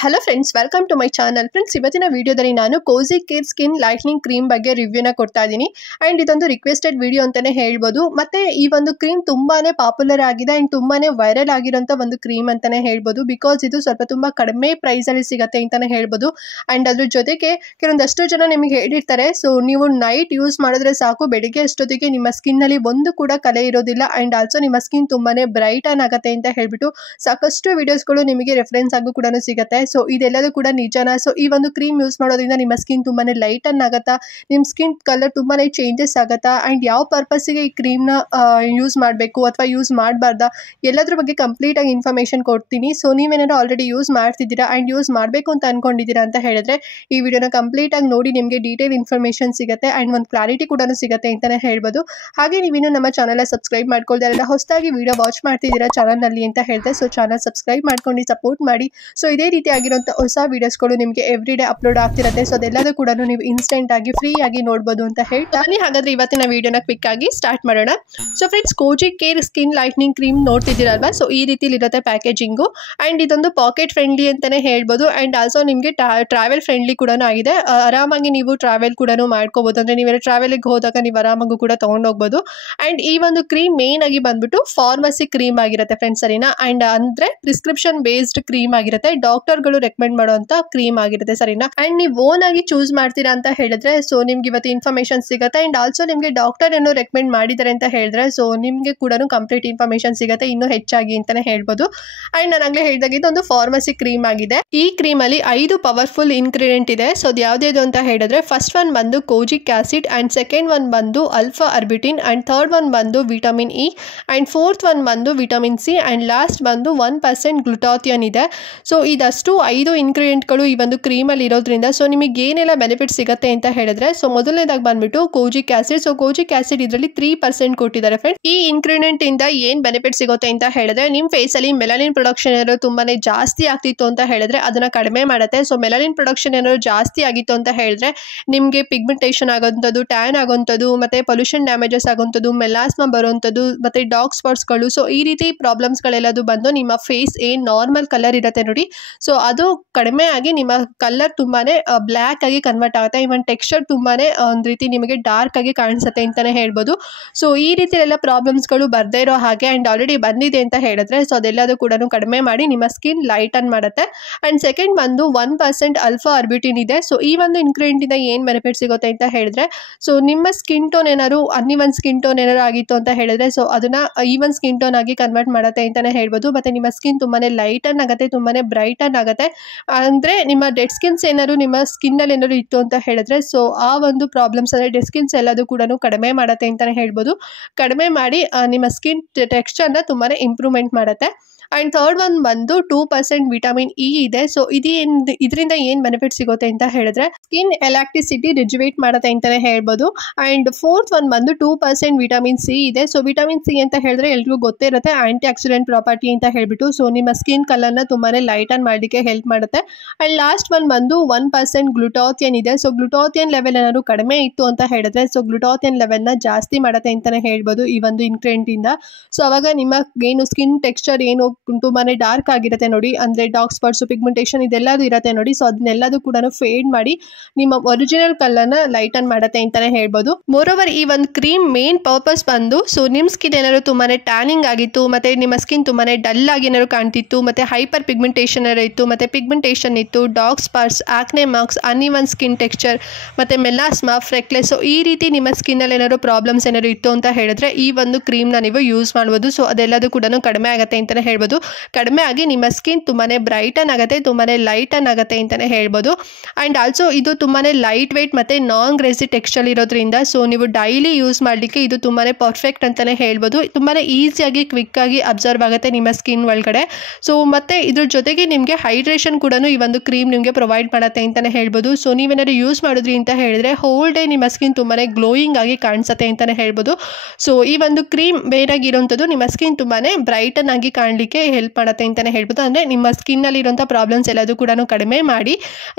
Hello friends, welcome to my channel. Friends, ಇವತ್ತಿನ ವಿಡಿಯೋದಲ್ಲಿ ನಾನು cozy care skin lightning cream ಬಗ್ಗೆ ರಿವ್ಯೂನ ಕೊಡ್ತಾ ಇದ್ದೀನಿ. ಆ್ಯಂಡ್ ಇದೊಂದು ರಿಕ್ವೆಸ್ಟೆಡ್ ವಿಡಿಯೋ ಅಂತಲೇ ಹೇಳ್ಬೋದು. ಮತ್ತು ಈ ಒಂದು ಕ್ರೀಮ್ ತುಂಬಾ ಪಾಪ್ಯುಲರ್ ಆಗಿದೆ ಆ್ಯಂಡ್ ತುಂಬಾ ವೈರಲ್ ಆಗಿರೋಂಥ ಒಂದು ಕ್ರೀಮ್ ಅಂತಲೇ ಹೇಳ್ಬೋದು. ಬಿಕಾಸ್ ಇದು ತುಂಬ ಕಡಿಮೆ ಪ್ರೈಸಲ್ಲಿ ಸಿಗುತ್ತೆ ಅಂತಲೇ ಹೇಳ್ಬೋದು. ಆ್ಯಂಡ್ ಅದ್ರ ಜೊತೆಗೆ ಕೆಲವೊಂದಷ್ಟು ಜನ ನಿಮಗೆ ಹೇಳಿರ್ತಾರೆ, ಸೊ ನೀವು ನೈಟ್ ಯೂಸ್ ಮಾಡಿದ್ರೆ ಸಾಕು, ಬೆಳಿಗ್ಗೆ ಅಷ್ಟೊತ್ತಿಗೆ ನಿಮ್ಮ ಸ್ಕಿನ್ನಲ್ಲಿ ಒಂದು ಕೂಡ ಕಲೆ ಇರೋದಿಲ್ಲ. ಆ್ಯಂಡ್ ಆಲ್ಸೋ ನಿಮ್ಮ ಸ್ಕಿನ್ ತುಂಬಾ ಬ್ರೈಟನ್ ಆಗುತ್ತೆ ಅಂತ ಹೇಳ್ಬಿಟ್ಟು ಸಾಕಷ್ಟು ವಿಡಿಯೋಸ್ಗಳು ನಿಮಗೆ ರೆಫರೆನ್ಸ್ ಆಗು ಕೂಡ ಸಿಗುತ್ತೆ. ಸೊ ಇದೆಲ್ಲದೂ ಕೂಡ ನಿಜಾನ? ಸೊ ಈ ಒಂದು ಕ್ರೀಮ್ ಯೂಸ್ ಮಾಡೋದ್ರಿಂದ ನಿಮ್ಮ ಸ್ಕಿನ್ ತುಂಬಾ ಲೈಟನ್ ಆಗುತ್ತಾ, ನಿಮ್ಮ ಸ್ಕಿನ್ ಕಲರ್ ತುಂಬಾ ಚೇಂಜಸ್ ಆಗುತ್ತಾ, ಆ್ಯಂಡ್ ಯಾವ ಪರ್ಪಸ್ಸಿಗೆ ಈ ಕ್ರೀಮ್ನ ಯೂಸ್ ಮಾಡಬೇಕು ಅಥವಾ ಯೂಸ್ ಮಾಡಬಾರ್ದಾ, ಎಲ್ಲದ್ರ ಬಗ್ಗೆ ಕಂಪ್ಲೀಟಾಗಿ ಇನ್ಫಾರ್ಮೇಷನ್ ಕೊಡ್ತೀನಿ. ಸೊ ನೀವೇನಾದ್ರು ಆಲ್ರೆಡಿ ಯೂಸ್ ಮಾಡ್ತಿದ್ದೀರಾ ಆ್ಯಂಡ್ ಯೂಸ್ ಮಾಡಬೇಕು ಅಂತ ಅಂದ್ಕೊಂಡಿದ್ದೀರಾ ಅಂತ ಹೇಳಿದ್ರೆ ಈ ವಿಡಿಯೋನ ಕಂಪ್ಲೀಟಾಗಿ ನೋಡಿ, ನಿಮಗೆ ಡೀಟೇಲ್ ಇನ್ಫಾರ್ಮೇಷನ್ ಸಿಗುತ್ತೆ ಆ್ಯಂಡ್ ಒಂದು ಕ್ಲಾರಿಟಿ ಕೂಡ ಸಿಗುತ್ತೆ ಅಂತಲೇ ಹೇಳ್ಬೋದು. ಹಾಗೆ ನೀವಿನ್ನೂ ನಮ್ಮ ಚಾನಲ್ನ ಸಬ್ಸ್ಕ್ರೈಬ್ ಮಾಡ್ಕೊಳ್ದಾರೆಲ್ಲ ಹೊಸದಾಗಿ ವಿಡಿಯೋ ವಾಚ್ ಮಾಡ್ತಿದ್ದೀರಾ ಚಾನಲ್ನಲ್ಲಿ ಅಂತ ಹೇಳಿದೆ. ಸೊ ಚಾನಲ್ ಸಬ್ಸ್ಕ್ರೈಬ್ ಮಾಡ್ಕೊಂಡು ಸಪೋರ್ಟ್ ಮಾಡಿ. ಸೊ ಇದೇ ರೀತಿ ಆಗಿರೋಂಥ ಹೊಸ ವೀಡಿಯೋಸ್ಗಳು ನಿಮಗೆ ಎವ್ರಿ ಡೇ ಅಪ್ಲೋಡ್ ಆಗ್ತಿರುತ್ತೆ. ಸೊ ಅದೆಲ್ಲದೂ ಕೂಡ ನೀವು ಇನ್ಸ್ಟೆಂಟ್ ಆಗಿ ಫ್ರೀ ಆಗಿ ನೋಡ್ಬೋದು ಅಂತ ಹೇಳ್ತಾ ಹಾಗಾದ್ರೆ ಇವತ್ತಿನ ವಿಡಿಯೋನ ಕ್ವಿಕ್ ಆಗಿ ಸ್ಟಾರ್ಟ್ ಮಾಡೋಣ. So friends, cozy care skin lightning cream ನೋಡ್ತಿದ್ದೀರಲ್ವಾ? ಸೊ ಈ ರೀತಿಲಿ ಇರುತ್ತೆ ಪ್ಯಾಕೇಜಿಂಗು. ಆ್ಯಂಡ್ ಇದೊಂದು ಪಾಕೆಟ್ ಫ್ರೆಂಡ್ಲಿ ಅಂತಲೇ ಹೇಳ್ಬೋದು. ಆ್ಯಂಡ್ ಆಲ್ಸೋ ನಿಮಗೆ ಟ್ರಾವೆಲ್ ಫ್ರೆಂಡ್ಲಿ ಕೂಡ ಆಗಿದೆ. ಆರಾಮಾಗಿ ನೀವು ಟ್ರಾವೆಲ್ ಕೂಡ ಮಾಡ್ಕೋಬೋದು. ಅಂದರೆ ನೀವೆಲ್ಲ ಟ್ರಾವೆಲಿಗೆ ಹೋದಾಗ ನೀವು ಆರಾಮಾಗೂ ಕೂಡ ತೊಗೊಂಡೋಗ್ಬೋದು. ಆ್ಯಂಡ್ ಈ ಒಂದು ಕ್ರೀಮ್ ಮೇನ್ ಆಗಿ ಬಂದ್ಬಿಟ್ಟು ಫಾರ್ಮಸಿ ಕ್ರೀಮ್ ಆಗಿರುತ್ತೆ ಫ್ರೆಂಡ್ಸ್, ಸರಿನಾ? ಆ್ಯಂಡ್ ಅಂದರೆ ಪ್ರಿಸ್ಕ್ರಿಪ್ಷನ್ ಬೇಸ್ಡ್ ಕ್ರೀಮ್ ಆಗಿರುತ್ತೆ, ಡಾಕ್ಟರ್ಗಳು ರೆಕಮೆಂಡ್ ಮಾಡುವಂಥ ಕ್ರೀಮ್ ಆಗಿರುತ್ತೆ, ಸರಿನಾ? ಆ್ಯಂಡ್ ನೀವು ಓನ್ ಆಗಿ ಚೂಸ್ ಮಾಡ್ತೀರಾ ಅಂತ ಹೇಳಿದ್ರೆ ಸೊ ನಿಮ್ಗೆ ಇವತ್ತು ಇನ್ಫಾರ್ಮೇಷನ್ ಸಿಗುತ್ತೆ. ಆ್ಯಂಡ್ ಆಲ್ಸೋ ನಿಮಗೆ ಡಾಕ್ಟರ್ ಏನೋ ರೆಕಮೆಂಡ್ ಮಾಡಿದ್ದಾರೆ ಅಂತ ಹೇಳಿದ್ರೆ ಸೊ ನಿಮಗೆ ಕೂಡ ಕಂಪ್ಲೀಟ್ ಇನ್ಫಾರ್ಮೇಷನ್ ಸಿಗುತ್ತೆ, ಇನ್ನೂ ಹೆಚ್ಚಾಗಿ ಅಂತಲೇ ಹೇಳ್ಬೋದು. ಆ್ಯಂಡ್ ನಾನು ಆಗಲೇ ಹೇಳಿದಾಗ ಇದೊಂದು ಫಾರ್ಮಸಿ ಕ್ರೀಮ್ ಆಗಿದೆ. ಈ ಕ್ರೀಮಲ್ಲಿ 5 ಪವರ್ಫುಲ್ ಇಂಗ್ರೀಡಿಯೆಂಟ್ ಇದೆ. ಸೊ ಅದು ಯಾವುದ್ಯಾವುದು ಅಂತ ಹೇಳಿದ್ರೆ ಫಸ್ಟ್ ಒನ್ ಬಂದು ಕೋಜಿಕ್ ಆಸಿಡ್, ಆ್ಯಂಡ್ ಸೆಕೆಂಡ್ ಒನ್ ಬಂದು ಅಲ್ಫಾ ಅರ್ಬಿಟಿನ್, ಆ್ಯಂಡ್ ಥರ್ಡ್ ಒನ್ ಬಂದು vitamin E, and fourth one ಬಂದು ವಿಟಮಿನ್ ಸಿ, ಆ್ಯಂಡ್ ಲಾಸ್ಟ್ ಬಂದು 1% ಗ್ಲುಟಾಥಿಯನ್ ಇದೆ. ಸೊ ಇದಷ್ಟು 5 ಇಂಗ್ರೀಡಿಯೆಂಟ್ಗಳು ಈ ಒಂದು ಕ್ರೀಮಲ್ಲಿ ಇರೋದ್ರಿಂದ ಸೊ ನಿಮಗೆ ಏನೆಲ್ಲ ಬೆನಿಫಿಟ್ ಸಿಗುತ್ತೆ ಅಂತ ಹೇಳಿದ್ರೆ ಸೊ ಮೊದಲನೇದಾಗಿ ಬಂದ್ಬಿಟ್ಟು ಕೋಜಿಕ್ ಆಸಿಡ್. ಸೊ ಕೋಜಿಕ್ ಆಸಿಡ್ ಇದರಲ್ಲಿ 3% ಕೊಟ್ಟಿದ್ದಾರೆ ಫ್ರೆಂಡ್. ಈ ಇಂಗ್ರೀಡಿಯೆಂಟ್ ಇಂದ ಏನು ಬೆನಿಫಿಟ್ ಸಿಗುತ್ತೆ ಅಂತ ಹೇಳಿದ್ರೆ ನಿಮ್ಮ ಫೇಸಲ್ಲಿ ಮೆಲನಿನ್ ಪ್ರೊಡಕ್ಷನ್ ಏನಾದ್ರು ತುಂಬಾನೇ ಜಾಸ್ತಿ ಆಗ್ತಿತ್ತು ಅಂತ ಹೇಳಿದ್ರೆ ಅದನ್ನ ಕಡಿಮೆ ಮಾಡುತ್ತೆ. ಸೊ ಮೆಲನಿನ್ ಪ್ರೊಡಕ್ಷನ್ ಏನಾದ್ರು ಜಾಸ್ತಿ ಆಗಿತ್ತು ಅಂತ ಹೇಳಿದ್ರೆ ನಿಮಗೆ ಪಿಗ್ಮೆಂಟೇಷನ್ ಆಗೋಂಥದ್ದು, ಟ್ಯಾನ್ ಆಗೋಂಥದ್ದು, ಮತ್ತೆ ಪೊಲ್ಯೂಷನ್ ಡ್ಯಾಮೇಜಸ್ ಆಗೋಂಥದ್ದು, ಮೆಲಾಸ್ಮಾ ಬರುವಂಥದ್ದು, ಮತ್ತೆ ಡಾರ್ಕ್ ಸ್ಪಾಟ್ಸ್ಗಳು, ಸೊ ಈ ರೀತಿ ಪ್ರಾಬ್ಲಮ್ಸ್ಗಳೆಲ್ಲದು ಬಂದು ನಿಮ್ಮ ಫೇಸ್ ಏನು ನಾರ್ಮಲ್ ಕಲರ್ ಇರುತ್ತೆ ನೋಡಿ, ಸೊ ಅದು ಕಡಿಮೆ ಆಗಿ ನಿಮ್ಮ ಕಲರ್ ತುಂಬಾನೇ ಬ್ಲ್ಯಾಕ್ ಆಗಿ ಕನ್ವರ್ಟ್ ಆಗುತ್ತೆ. ಇವನ್ ಟೆಕ್ಸ್ಚರ್ ತುಂಬಾನೇ ಒಂದು ರೀತಿ ನಿಮಗೆ ಡಾರ್ಕ್ ಆಗಿ ಕಾಣಿಸುತ್ತೆ ಅಂತಾನೆ ಹೇಳ್ಬೋದು. ಸೊ ಈ ರೀತಿ ಎಲ್ಲ ಪ್ರಾಬ್ಲಮ್ಸ್ಗಳು ಬರ್ದೇ ಇರೋ ಹಾಗೆ ಆ್ಯಂಡ್ ಆಲ್ರೆಡಿ ಬಂದಿದೆ ಅಂತ ಹೇಳಿದ್ರೆ ಸೊ ಅದೆಲ್ಲದೂ ಕೂಡ ಕಡಿಮೆ ಮಾಡಿ ನಿಮ್ಮ ಸ್ಕಿನ್ ಲೈಟನ್ ಮಾಡುತ್ತೆ. ಆ್ಯಂಡ್ ಸೆಕೆಂಡ್ ಬಂದು 1% ಅಲ್ಫಾ ಅರ್ಬಿಟಿನ್ ಇದೆ. ಸೊ ಈ ಒಂದು ಇಂಗ್ರೀಡಿಯೆಂಟ್ ಇಂದ ಏನು ಬೆನಿಫಿಟ್ ಸಿಗುತ್ತೆ ಅಂತ ಹೇಳಿದ್ರೆ ಸೊ ನಿಮ್ಮ ಸ್ಕಿನ್ ಟೋನ್ ಏನಾದ್ರು ಅನ್ಇವನ್ ಸ್ಕಿನ್ ಟೋನ್ ಏನಾದ್ರು ಆಗಿತ್ತು ಅಂತ ಹೇಳಿದ್ರೆ ಸೊ ಅದನ್ನ ಈವನ್ ಸ್ಕಿನ್ ಟೋನ್ ಆಗಿ ಕನ್ವರ್ಟ್ ಮಾಡುತ್ತೆ ಅಂತಾನೆ ಹೇಳ್ಬೋದು. ಮತ್ತೆ ನಿಮ್ಮ ಸ್ಕಿನ್ ತುಂಬಾನೇ ಲೈಟನ್ ಆಗುತ್ತೆ, ತುಂಬಾನೇ ಬ್ರೈಟನ್ ಆಗುತ್ತೆ. ಅಂದರೆ ನಿಮ್ಮ ಡೆಡ್ ಸ್ಕಿನ್ಸ್ ಏನಾದ್ರು ನಿಮ್ಮ ಸ್ಕಿನ್ನಲ್ಲಿ ಏನಾದ್ರು ಇತ್ತು ಅಂತ ಹೇಳಿದ್ರೆ ಸೊ ಆ ಒಂದು ಪ್ರಾಬ್ಲಮ್ಸ್ ಅಂದರೆ ಡೆಡ್ ಸ್ಕಿನ್ಸ್ ಎಲ್ಲದೂ ಕೂಡ ಕಡಿಮೆ ಮಾಡುತ್ತೆ ಅಂತಲೇ ಹೇಳ್ಬೋದು. ಕಡಿಮೆ ಮಾಡಿ ನಿಮ್ಮ ಸ್ಕಿನ್ ಟೆಕ್ಸ್ಚರ್ನ ತುಂಬಾ ಇಂಪ್ರೂವ್ಮೆಂಟ್ ಮಾಡುತ್ತೆ. ಆ್ಯಂಡ್ ಥರ್ಡ್ ಒನ್ ಬಂದು 2% ವಿಟಮಿನ್ ಇ ಇದೆ. ಸೊ ಇದರಿಂದ ಏನು ಬೆನಿಫಿಟ್ ಸಿಗುತ್ತೆ ಅಂತ ಹೇಳಿದ್ರೆ ಸ್ಕಿನ್ ಎಲಾಕ್ಟಿಸಿಟಿ ರಿಜುವೇಟ್ ಮಾಡುತ್ತೆ ಅಂತಲೇ ಹೇಳ್ಬೋದು. ಆ್ಯಂಡ್ ಫೋರ್ತ್ ಒನ್ ಬಂದು 2% ವಿಟಮಿನ್ ಸಿ ಇದೆ. ಸೊ ವಿಟಮಿನ್ ಸಿ ಅಂತ ಹೇಳಿದ್ರೆ ಎಲ್ರಿಗೂ ಗೊತ್ತೇ ಇರುತ್ತೆ, ಆಂಟಿ ಆಕ್ಸಿಡೆಂಟ್ ಪ್ರಾಪರ್ಟಿ ಅಂತ ಹೇಳ್ಬಿಟ್ಟು ಸೊ ನಿಮ್ಮ ಸ್ಕಿನ್ ಕಲರ್ನ ತುಂಬಾ ಲೈಟನ್ ಮಾಡಲಿಕ್ಕೆ ಹೆಲ್ಪ್ ಮಾಡುತ್ತೆ. ಆ್ಯಂಡ್ ಲಾಸ್ಟ್ ಒನ್ ಬಂದು 1% ಗ್ಲುಟಾಥಿಯನ್ ಇದೆ. ಸೊ ಗ್ಲುಟಾಥಿಯನ್ ಲೆವೆಲ್ ಏನಾದ್ರು ಕಡಿಮೆ ಇತ್ತು ಅಂತ ಹೇಳಿದ್ರೆ ಸೊ ಗ್ಲುಟಾಥಿಯನ್ ಲೆವೆಲ್ನ ಜಾಸ್ತಿ ಮಾಡುತ್ತೆ ಅಂತಲೇ ಹೇಳ್ಬೋದು ಈ ಒಂದು ಇಂಗ್ರೀಡಿಯೆಂಟ್ ಇಂದ. ಸೊ ಅವಾಗ ನಿಮ್ಮ ಏನು ಸ್ಕಿನ್ ಟೆಕ್ಸ್ಚರ್ ಏನು ತುಂಬಾ ಡಾರ್ಕ್ ಆಗಿರುತ್ತೆ ನೋಡಿ, ಅಂದರೆ ಡಾರ್ಕ್ ಸ್ಪಾಟ್ಸ್, ಪಿಗ್ಮೆಂಟೇಷನ್ ಇದೆಲ್ಲದು ಇರುತ್ತೆ ನೋಡಿ, ಸೊ ಅದನ್ನೆಲ್ಲದೂ ಕೂಡ ಫೇಡ್ ಮಾಡಿ ನಿಮ್ಮ ಒರಿಜಿನಲ್ ಕಲರ್ನ ಲೈಟನ್ ಮಾಡುತ್ತೆ ಅಂತಾನೆ ಹೇಳ್ಬೋದು. ಮೋರೋವರ್ ಈ ಒಂದು ಕ್ರೀಮ್ ಮೇನ್ ಪರ್ಪಸ್ ಬಂದು ಸೊ ನಿಮ್ಮ ಸ್ಕಿನ್ ಏನಾದ್ರು ತುಂಬಾನೇ ಟ್ಯಾನಿಂಗ್ ಆಗಿತ್ತು, ಮತ್ತೆ ನಿಮ್ಮ ಸ್ಕಿನ್ ತುಂಬಾನೇ ಡಲ್ ಆಗಿ ಏನಾದ್ರು ಕಾಣ್ತಿತ್ತು, ಮತ್ತೆ ಹೈಪರ್ ಪಿಗ್ಮೆಂಟೇಷನ್ ಇತ್ತು, ಮತ್ತೆ ಪಿಗ್ಮೆಂಟೇಷನ್ ಇತ್ತು, dark spots, ಆಕ್ನೆ marks, uneven skin texture, ಮತ್ತೆ ಮೆಲಾಸ್ಮಾ, ಫ್ರೆಕ್ಲೆಸ್, ಸೊ ಈ ರೀತಿ ನಿಮ್ಮ ಸ್ಕಿನ್ನಲ್ಲಿ ಏನಾದ್ರು ಪ್ರಾಬ್ಲಮ್ಸ್ ಏನಾದ್ರು ಇತ್ತು ಅಂತ ಹೇಳಿದ್ರೆ ಈ ಒಂದು ಕ್ರೀಮ್ನ ನೀವು ಯೂಸ್ ಮಾಡ್ಬೋದು. ಸೊ ಅದೆಲ್ಲದೂ ಕೂಡ ಕಡಿಮೆ ಆಗುತ್ತೆ ಅಂತಲೇ ಹೇಳ್ಬೋದು. ಕಡಿಮೆ ಆಗಿ ನಿಮ್ಮ ಸ್ಕಿನ್ ತುಂಬಾನೇ ಬ್ರೈಟನ್ ಆಗುತ್ತೆ, ತುಂಬಾನೇ ಲೈಟನ್ ಆಗುತ್ತೆ ಅಂತಾನೆ ಹೇಳ್ಬೋದು. ಆ್ಯಂಡ್ ಆಲ್ಸೋ ಇದು ತುಂಬಾನೇ ಲೈಟ್ ವೇಟ್ ಮತ್ತೆ ನಾನ್ ಗ್ರೇಸಿ ಟೆಕ್ಸ್ಚರ್ ಇರೋದ್ರಿಂದ ಸೊ ನೀವು ಡೈಲಿ ಯೂಸ್ ಮಾಡಲಿಕ್ಕೆ ಇದು ತುಂಬಾನೇ ಪರ್ಫೆಕ್ಟ್ ಅಂತಾನೆ ಹೇಳ್ಬೋದು. ತುಂಬಾನೇ ಈಸಿಯಾಗಿ ಕ್ವಿಕ್ ಆಗಿ ಅಬ್ಸರ್ವ್ ಆಗುತ್ತೆ ನಿಮ್ಮ ಸ್ಕಿನ್ ಒಳಗಡೆ. ಸೊ ಮತ್ತೆ ಇದ್ರ ಜೊತೆಗೆ ನಿಮಗೆ ಹೈಡ್ರೇಷನ್ ಕೂಡ ಈ ಒಂದು ಕ್ರೀಮ್ ನಿಮಗೆ ಪ್ರೊವೈಡ್ ಮಾಡುತ್ತೆ ಅಂತಾನೆ ಹೇಳ್ಬೋದು. ಸೊ ನೀವೇನಾದ್ರು ಯೂಸ್ ಮಾಡಿದ್ರಿ ಅಂತ ಹೇಳಿದ್ರೆ ಹೋಲ್ ಡೇ ನಿಮ್ಮ ಸ್ಕಿನ್ ತುಂಬಾನೇ ಗ್ಲೋಯಿಂಗ್ ಆಗಿ ಕಾಣಿಸುತ್ತೆ ಅಂತಾನೆ ಹೇಳ್ಬೋದು. ಸೊ ಈ ಒಂದು ಕ್ರೀಮ್ ಬೇರಾಗಿರುವಂಥದ್ದು ನಿಮ್ಮ ಸ್ಕಿನ್ ತುಂಬಾನೇ ಬ್ರೈಟನ್ ಆಗಿ ಕಾಣಲಿಕ್ಕೆ ಮಾಡೋದಕ್ಕೆ ಹೆಲ್ಪ್ ಮಾಡುತ್ತೆ ಅಂತಲೇ ಹೇಳ್ಬೋದು. ಅಂದರೆ ನಿಮ್ಮ ಸ್ಕಿನ್ನಲ್ಲಿ ಇರೋಂಥ ಪ್ರಾಬ್ಲಮ್ಸ್ ಎಲ್ಲದೂ ಕೂಡ ಕಡಿಮೆ ಮಾಡಿ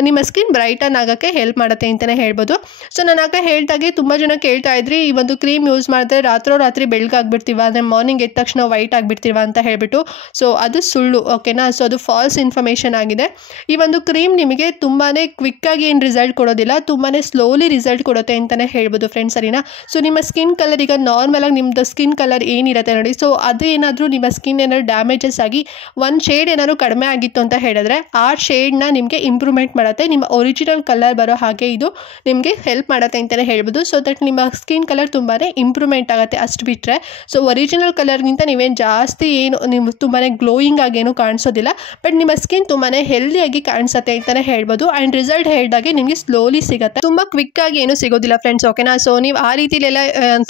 ನಿಮ್ಮ ಸ್ಕಿನ್ ಬ್ರೈಟನ್ ಆಗೋಕ್ಕೆ ಹೆಲ್ಪ್ ಮಾಡುತ್ತೆ ಅಂತಲೇ ಹೇಳ್ಬೋದು. ಸೊ ನಾನು ಆಗ ಹೇಳ್ದಾಗೆ ತುಂಬ ಜನ ಕೇಳ್ತಾ ಇದ್ರಿ, ಈ ಒಂದು ಕ್ರೀಮ್ ಯೂಸ್ ಮಾಡಿದ್ರೆ ರಾತ್ರಿ ಬೆಳಗಾಗ್ಬಿಡ್ತೀವ, ಅಂದರೆ ಮಾರ್ನಿಂಗ್ ಎದ್ದ ತಕ್ಷಣ ವೈಟ್ ಆಗಿಬಿಡ್ತೀವ ಅಂತ ಹೇಳ್ಬಿಟ್ಟು. ಸೊ ಅದು ಸುಳ್ಳು, ಓಕೆನಾ. ಸೊ ಅದು ಫಾಲ್ಸ್ ಇನ್ಫಾರ್ಮೇಷನ್ ಆಗಿದೆ. ಈ ಒಂದು ಕ್ರೀಮ್ ನಿಮಗೆ ತುಂಬಾ ಕ್ವಿಕ್ಕಾಗಿ ಏನು ರಿಸಲ್ಟ್ ಕೊಡೋದಿಲ್ಲ, ತುಂಬಾ ಸ್ಲೋಲಿ ರಿಸಲ್ಟ್ ಕೊಡುತ್ತೆ ಅಂತಲೇ ಹೇಳ್ಬೋದು ಫ್ರೆಂಡ್ಸ್, ಸರಿನಾ. ಸೊ ನಿಮ್ಮ ಸ್ಕಿನ್ ಕಲರ್ ಈಗ ನಾರ್ಮಲಾಗಿ ನಿಮ್ಮದು ಸ್ಕಿನ್ ಕಲರ್ ಏನಿರುತ್ತೆ ನೋಡಿ, ಸೊ ಅದು ಏನಾದರೂ ನಿಮ್ಮ ಸ್ಕಿನ್ ಏನಾದರೂ ಡ್ಯಾಮೇಜಸ್ ಆಗಿ ಒಂದು ಶೇಡ್ ಏನಾದರೂ ಕಡಿಮೆ ಆಗಿತ್ತು ಅಂತ ಹೇಳಿದ್ರೆ ಆ ಶೇಡ್ನ ನಿಮಗೆ ಇಂಪ್ರೂವ್ಮೆಂಟ್ ಮಾಡುತ್ತೆ, ನಿಮ್ಮ ಒರಿಜಿನಲ್ ಕಲರ್ ಬರೋ ಹಾಗೆ ಇದು ನಿಮಗೆ ಹೆಲ್ಪ್ ಮಾಡುತ್ತೆ ಅಂತಲೇ ಹೇಳ್ಬೋದು. ಸೊ ದಟ್ ನಿಮ್ಮ ಸ್ಕಿನ್ ಕಲರ್ ತುಂಬಾ ಇಂಪ್ರೂವ್ಮೆಂಟ್ ಆಗುತ್ತೆ, ಅಷ್ಟು ಬಿಟ್ಟರೆ. ಸೊ ಒರಿಜಿನಲ್ ಕಲರ್ಗಿಂತ ನೀವೇನು ಜಾಸ್ತಿ ಏನು ನೀವು ತುಂಬಾ ಗ್ಲೋಯಿಂಗ್ ಆಗೇನು ಕಾಣಿಸೋದಿಲ್ಲ, ಬಟ್ ನಿಮ್ಮ ಸ್ಕಿನ್ ತುಂಬಾ ಹೆಲ್ದಿಯಾಗಿ ಕಾಣಿಸುತ್ತೆ ಅಂತಲೇ ಹೇಳ್ಬೋದು. ಆ್ಯಂಡ್ ರಿಸಲ್ಟ್ ಹೇಳಿದಾಗೆ ನಿಮಗೆ ಸ್ಲೋಲಿ ಸಿಗುತ್ತೆ, ತುಂಬ ಕ್ವಿಕ್ಕಾಗಿ ಏನು ಸಿಗೋದಿಲ್ಲ ಫ್ರೆಂಡ್ಸ್, ಓಕೆನಾ. ಸೊ ನೀವು ಆ ರೀತಿಲೆಲ್ಲ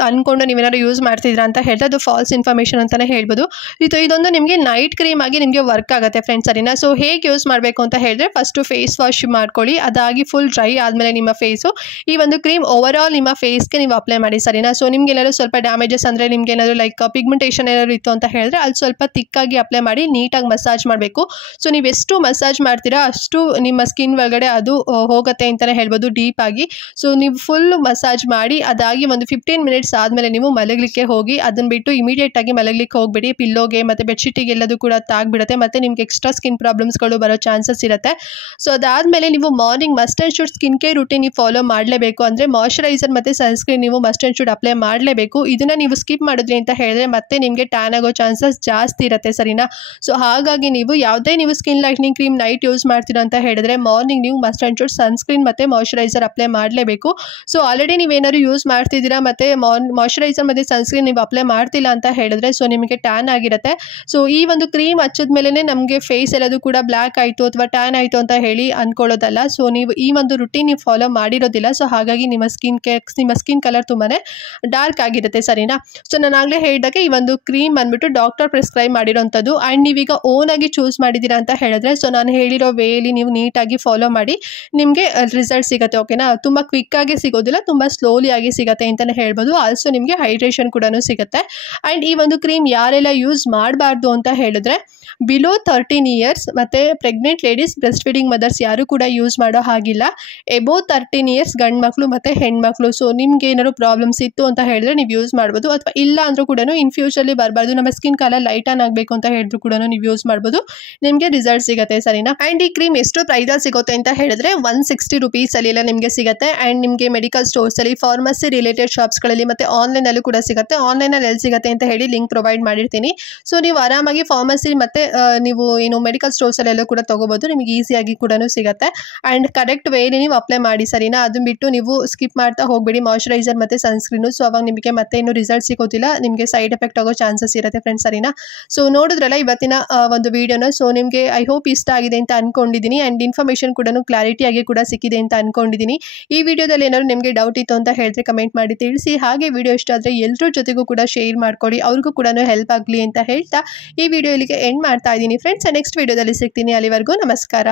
ಅಂದ್ಕೊಂಡು ನೀವೇನಾದ್ರು ಯೂಸ್ ಮಾಡ್ತಿದ್ದೀರಾ ಅಂತ ಹೇಳಿದ್ರೆ ಅದು ಫಾಲ್ಸ್ ಇನ್ಫಾರ್ಮೇಷನ್ ಅಂತಲೇ ಹೇಳ್ಬೋದು. ಇದೊಂದು ನಿಮಗೆ ನೈಟ್ ಕ್ರೀಮ್ ಆಗಿ ನಿಮಗೆ ವರ್ಕ್ ಆಗುತ್ತೆ ಫ್ರೆಂಡ್ಸ್, ಸರಿನಾ. ಸೊ ಹೇಗೆ ಯೂಸ್ ಮಾಡಬೇಕು ಅಂತ ಹೇಳಿದ್ರೆ ಫಸ್ಟು ಫೇಸ್ ವಾಶ್ ಮಾಡ್ಕೊಳ್ಳಿ, ಅದಾಗಿ ಫುಲ್ ಡ್ರೈ ಆದಮೇಲೆ ನಿಮ್ಮ ಫೇಸು ಈ ಒಂದು ಕ್ರೀಮ್ ಓವರ್ ಆಲ್ ನಿಮ್ಮ ಫೇಸ್ಗೆ ನೀವು ಅಪ್ಲೈ ಮಾಡಿ, ಸರಿನಾ. ಸೊ ನಿಮ್ಗೆ ಏನಾದ್ರು ಸ್ವಲ್ಪ ಡ್ಯಾಮೇಜಸ್ ಅಂದರೆ ನಿಮ್ಗೆ ಏನಾದ್ರು ಲೈಕ್ ಪಿಗ್ಮೆಂಟೇಷನ್ ಏನಾದ್ರು ಇತ್ತು ಅಂತ ಹೇಳಿದ್ರೆ ಅಲ್ಲಿ ಸ್ವಲ್ಪ ತಿಕ್ಕಾಗಿ ಅಪ್ಲೈ ಮಾಡಿ ನೀಟಾಗಿ ಮಸಾಜ್ ಮಾಡಬೇಕು. ಸೊ ನೀವು ಎಷ್ಟು ಮಸಾಜ್ ಮಾಡ್ತೀರಾ ಅಷ್ಟು ನಿಮ್ಮ ಸ್ಕಿನ್ ಒಳಗಡೆ ಅದು ಹೋಗುತ್ತೆ ಅಂತಲೇ ಹೇಳ್ಬೋದು ಡೀಪ್ ಆಗಿ. ಸೊ ನೀವು ಫುಲ್ ಮಸಾಜ್ ಮಾಡಿ ಅದಾಗಿ ಒಂದು 15 ಮಿನಿಟ್ಸ್ ಆದಮೇಲೆ ನೀವು ಮಲಗಲಿಕ್ಕೆ ಹೋಗಿ, ಅದನ್ನು ಬಿಟ್ಟು ಇಮಿಡಿಯೇಟ್ ಆಗಿ ಮಲಗಲಿಕ್ಕೆ ಹೋಗ್ಬಿಡಿ. ಪಿಲ್ಲೋಗೆ ಮತ್ತು ಬೆಡ್ಶೀಟಿಗೆ ಎಲ್ಲದೂ ಕೂಡ ತಾಗ್ಬಿಡುತ್ತೆ, ಮತ್ತು ನಿಮ್ಗೆ ಎಕ್ಸ್ಟ್ರಾ ಸ್ಕಿನ್ ಪ್ರಾಬ್ಲಮ್ಸ್ಗಳು ಬರೋ ಚಾನ್ಸಸ್ ಇರುತ್ತೆ. ಸೊ ಅದಾದಮೇಲೆ ನೀವು morning must and should skin care routine ನೀವು ಫಾಲೋ ಮಾಡಲೇಬೇಕು. ಅಂದರೆ ಮಾಯ್ಶ್ಚರೈಸರ್ ಮತ್ತು ಸನ್ಸ್ಕ್ರೀನ್ ನೀವು ಮಸ್ಟ್ ಆ್ಯಂಡ್ ಶುಡ್ ಅಪ್ಲೈ ಮಾಡಲೇಬೇಕು. ಇದನ್ನು ನೀವು ಸ್ಕಿಪ್ ಮಾಡಿದ್ರಿ ಅಂತ ಹೇಳಿದ್ರೆ ಮತ್ತೆ ನಿಮಗೆ ಟ್ಯಾನ್ ಆಗೋ ಚಾನ್ಸಸ್ ಜಾಸ್ತಿ ಇರುತ್ತೆ, ಸರಿನಾ. ಸೊ ಹಾಗಾಗಿ ನೀವು ಯಾವುದೇ ನೀವು skin lightning cream night use ಮಾಡ್ತೀರಾ ಅಂತ ಹೇಳಿದ್ರೆ ಮಾರ್ನಿಂಗ್ ನೀವು ಮಸ್ಟ್ ಆ್ಯಂಡ್ ಶುಡ್ ಸನ್ಸ್ಕ್ರೀನ್ ಮತ್ತು ಮಾಯ್ಶ್ಚರೈಸರ್ ಅಪ್ಲೈ ಮಾಡಲೇಬೇಕು. ಸೊ ಆಲ್ರೆಡಿ ನೀವೇನಾದ್ರು ಯೂಸ್ ಮಾಡ್ತಿದ್ದೀರಾ ಮತ್ತು ಮಾಯ್ಶ್ಚರೈಸರ್ ಮತ್ತು ಸನ್ಸ್ಕ್ರೀನ್ ನೀವು ಅಪ್ಲೈ ಮಾಡ್ತಿಲ್ಲ ಅಂತ ಹೇಳಿದ್ರೆ ಸೊ ನಿಮಗೆ ಟ್ಯಾನ್ ಆಗಿರುತ್ತೆ. ಸೊ ಈ ಒಂದು ಕ್ರೀಮ್ ಹಚ್ಚಿದ ಮೇಲೆ ನಮಗೆ ಫೇಸ್ ಎಲ್ಲದೂ ಕೂಡ ಬ್ಲ್ಯಾಕ್ ಆಯಿತು ಅಥವಾ ಟ್ಯಾನ್ ಆಯಿತು ಅಂತ ಹೇಳಿ ಅಂದ್ಕೊಳ್ಳೋದಲ್ಲ. ಸೊ ನೀವು ಈ ಒಂದು ರುಟೀನ್ ನೀವು ಫಾಲೋ ಮಾಡಿರೋದಿಲ್ಲ, ಸೊ ಹಾಗಾಗಿ ನಿಮ್ಮ ಸ್ಕಿನ್ ಕಲರ್ ತುಂಬಾ ಡಾರ್ಕ್ ಆಗಿರುತ್ತೆ, ಸರಿನಾ. ಸೊ ನಾನು ಆಗಲೇ ಹೇಳಿದಾಗೆ ಈ ಒಂದು ಕ್ರೀಮ್ ಬಂದ್ಬಿಟ್ಟು ಡಾಕ್ಟರ್ ಪ್ರಿಸ್ಕ್ರೈಬ್ ಮಾಡಿರೋಂಥದ್ದು. ಆ್ಯಂಡ್ ನೀವೀಗ ಓನಾಗಿ ಚೂಸ್ ಮಾಡಿದ್ದೀರಾ ಅಂತ ಹೇಳಿದ್ರೆ ಸೊ ನಾನು ಹೇಳಿರೋ ವೇಲಿ ನೀವು ನೀಟಾಗಿ ಫಾಲೋ ಮಾಡಿ ನಿಮಗೆ ರಿಸಲ್ಟ್ ಸಿಗುತ್ತೆ, ಓಕೆನಾ. ತುಂಬ ಕ್ವಿಕ್ಕಾಗಿ ಸಿಗೋದಿಲ್ಲ, ತುಂಬ ಸ್ಲೋಲಿ ಆಗಿ ಸಿಗುತ್ತೆ ಅಂತಲೇ ಹೇಳ್ಬೋದು. ಆಲ್ಸೋ ನಿಮಗೆ ಹೈಡ್ರೇಷನ್ ಕೂಡ ಸಿಗುತ್ತೆ. ಆ್ಯಂಡ್ ಈ ಒಂದು ಕ್ರೀಮ್ ಯಾರೆಲ್ಲ ಯೂಸ್ ಮಾಡಬಾರ್ದು ಅಂತ ಹೇಳಿದ್ರೆ ಬಿಲೋ 13 ಇಯರ್ಸ್ ಮತ್ತು pregnant ladies, breast feeding mothers ಯಾರು ಕೂಡ ಯೂಸ್ ಮಾಡೋ ಹಾಗಿಲ್ಲ. ಎಬೋ 13 ಇಯರ್ಸ್ ಗಂಡು ಮಕ್ಕಳು ಮತ್ತು ಹೆಣ್ಮಕ್ಳು. ಸೊ ನಿಮ್ಗೆ ಏನಾದ್ರು ಪ್ರಾಬ್ಲಮ್ಸ್ ಇತ್ತು ಅಂತ ಹೇಳಿದ್ರೆ ನೀವು ಯೂಸ್ ಮಾಡ್ಬೋದು, ಅಥವಾ ಇಲ್ಲ ಅಂದರೂ ಕೂಡ ಇನ್ ಫ್ಯೂಚರ್ಲಿ ಬರಬಾರ್ದು, ನಮ್ಮ ಸ್ಕಿನ್ ಕಲರ್ ಲೈಟ್ ಆನ್ ಆಗಬೇಕು ಅಂತ ಹೇಳಿದ್ರು ಕೂಡ ನೀವು ಯೂಸ್ ಮಾಡ್ಬೋದು, ನಿಮಗೆ ರಿಸಲ್ಟ್ ಸಿಗುತ್ತೆ, ಸರಿನಾ. ಆ್ಯಂಡ್ ಈ ಕ್ರೀಮ್ ಎಷ್ಟು ಪ್ರೈಸಲ್ಲಿ ಸಿಗುತ್ತೆ ಅಂತ ಹೇಳಿದ್ರೆ 160 ರೂಪೀಸಲ್ಲಿ ಎಲ್ಲ ನಿಮಗೆ ಸಿಗುತ್ತೆ. ಆ್ಯಂಡ್ ನಿಮಗೆ ಮೆಡಿಕಲ್ ಸ್ಟೋರ್ಸಲ್ಲಿ, ಫಾರ್ಮಸಿ ರಿಲೇಟೆಡ್ ಶಾಪ್ಸ್ಗಳಲ್ಲಿ ಮತ್ತು ಆನ್ಲೈನಲ್ಲೂ ಕೂಡ ಸಿಗುತ್ತೆ. ಆನ್ಲೈನಲ್ಲಿ ಎಲ್ಲಿ ಸಿಗುತ್ತೆ ಅಂತ ಹೇಳಿ ಲಿಂಕ್ ಪ್ರೊವೈಡ್ ಮಾಡಿರ್ತೀನಿ. ಸೊ ನೀವು ಆರಾಮಾಗಿ ಫಾರ್ಮಸಿ ಮತ್ತು ನೀವು ಏನು ಮೆಡಿಕಲ್ ಸ್ಟೋರ್ಸಲ್ಲೆಲ್ಲ ಕೂಡ ತೊಗೋಬೋದು, ನಿಮಗೆ ಈಸಿಯಾಗಿ ಕೂಡ ಸಿಗುತ್ತೆ. ಆ್ಯಂಡ್ ಕರೆಕ್ಟ್ ವೇಲಿ ನೀವು ಅಪ್ಲೈ ಮಾಡಿ, ಸರಿನಾ. ಅದನ್ನ ಬಿಟ್ಟು ನೀವು ಸ್ಕಿಪ್ ಮಾಡ್ತಾ ಹೋಗ್ಬೇಡಿ ಮಾಯ್ಶ್ಚರೈಸರ್ ಮತ್ತು ಸನ್ಸ್ಕ್ರೀನು. ಸೊ ಅವಾಗ ನಿಮಗೆ ಮತ್ತೆ ಇನ್ನೂ ರಿಸಲ್ಟ್ ಸಿಗೋದಿಲ್ಲ, ನಿಮಗೆ ಸೈಡ್ ಎಫೆಕ್ಟ್ ಆಗೋ ಚಾನ್ಸಸ್ ಇರುತ್ತೆ ಫ್ರೆಂಡ್ಸ್, ಸರಿನಾ. ಸೊ ನೋಡಿದ್ರಲ್ಲ ಇವತ್ತಿನ ಒಂದು ವಿಡಿಯೋನ. ಸೊ ನಿಮಗೆ ಐ ಹೋಪ್ ಇಷ್ಟ ಆಗಿದೆ ಅಂತ ಅಂದ್ಕೊಂಡಿದ್ದೀನಿ. ಆ್ಯಂಡ್ ಇನ್ಫಾರ್ಮೇಷನ್ ಕೂಡ ಕ್ಲಾರಿಟಿಯಾಗಿ ಕೂಡ ಸಿಕ್ಕಿದೆ ಅಂತ ಅಂದ್ಕೊಂಡಿದ್ದೀನಿ. ಈ ವಿಡಿಯೋದಲ್ಲಿ ಏನಾದ್ರು ನಿಮಗೆ ಡೌಟ್ ಇತ್ತು ಅಂತ ಹೇಳಿದ್ರೆ ಕಮೆಂಟ್ ಮಾಡಿ ತಿಳಿಸಿ. ಹಾಗೆ ವಿಡಿಯೋ ಇಷ್ಟ ಆದರೆ ಎಲ್ಲರ ಜೊತೆಗೂ ಕೂಡ ಶೇರ್ ಮಾಡ್ಕೊಳ್ಳಿ, ಅವ್ರಿಗೂ ಕೂಡ ಹೆಲ್ಪ್ ಆಗಲಿ ಅಂತ ಹೇಳ್ತಾ ಈ ವಿಡಿಯೋ ಇಲ್ಲಿಗೆ ಎಂಡ್ ಮಾಡ್ತಾ ಇದ್ದೀನಿ ಫ್ರೆಂಡ್ಸ್. ನೆಕ್ಸ್ಟ್ ವಿಡಿಯೋದಲ್ಲಿ ಸಿಗ್ತೀನಿ, ಅಲ್ಲಿವರೆಗೂ ನಮಸ್ಕಾರ.